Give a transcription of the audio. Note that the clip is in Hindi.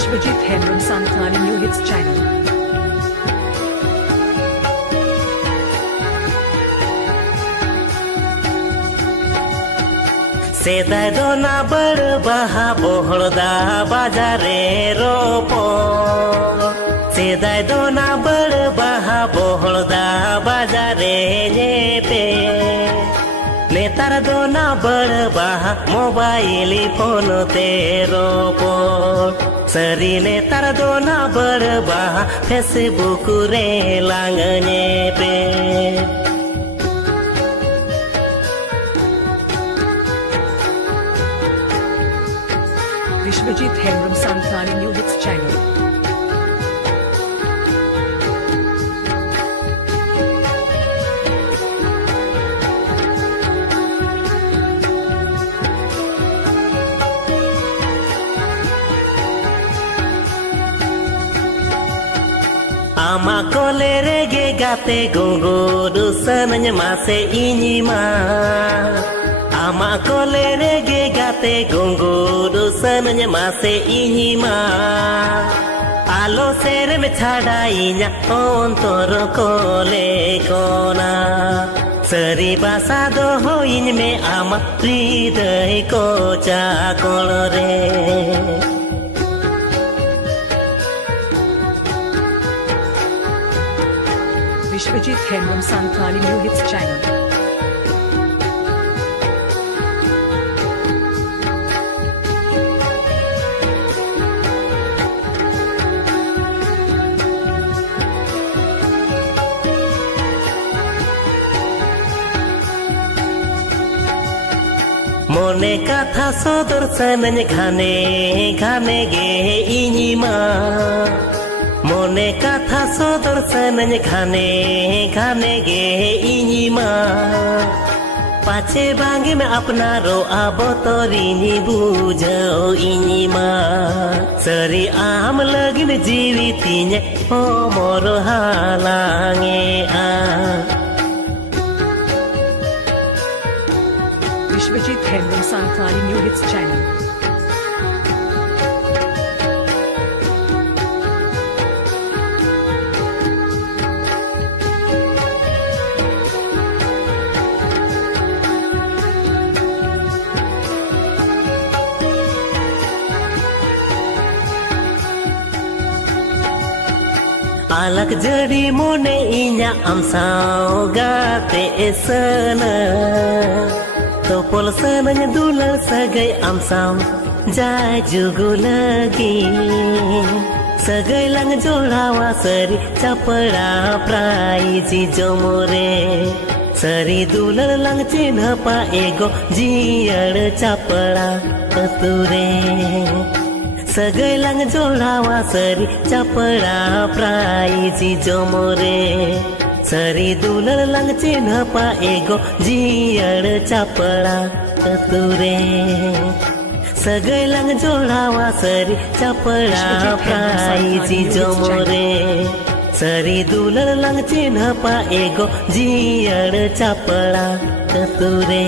Vishwajeet Hembram संतानी new hits channel. सेदाय दोना बड़ बाहा बोहड़दा बाजारे रोपो सेदाय दोना बड़ बाहा बोहड़दा बाजारे जेपे नेतार दोना बड़ बाहा मोबाइल फोन ते रोपो सरी नेतार दोना बड़ बाहा फेसबुक रे लांगने पे Vishwajeet Hembram संतानी new hits channel. आमा कोले रेगे गाते गोंगो दुसन मासे इनिमा आमा कोले रेगे गाते गोंगो दुसन मासे इनिमा आलो सेरे में छाड़ाइया अंतर कोले कोना सरी बासा दो होइन में आमा हृदय को चाकोल रे Vishwajeet Hembram संतानी new hits channel. मोने कथा सोदर सनन घाने घाने गे इनिमा मोने कथा सोदर सनन घाने घाने गे इनिमा पाछे बांगे में अपना रो आबो तोरीनी बुझो इनिमा सरी आम लगिन जीवितीने ओ मोरो हालांगे आ Vishwajeet Hembram संतानी new hits channel. अलग जड़ी मोने इन्या अमसाओ गाते सन तो पोल सन दुलर सगै अमसाओ जाय जुगु लगी सगै लंग जोड़ावा सरी चपड़ा प्राइजी जोमोरे सरी दुलर लंग चिन्ह पाएगो जियड़ चपड़ा कतुरे सगै लंग जोड़ावा सरी चपड़ा प्राइजी जोमोरे सरी दुलर लंग चिन्ह पाएगो जियड़ चपड़ा कतुरे सगै लंग जोड़ावा सरी चपड़ा प्राइजी जोमोरे सरी दुलर लंग चिन्ह पाएगो जियड़ चपड़ा कतुरे।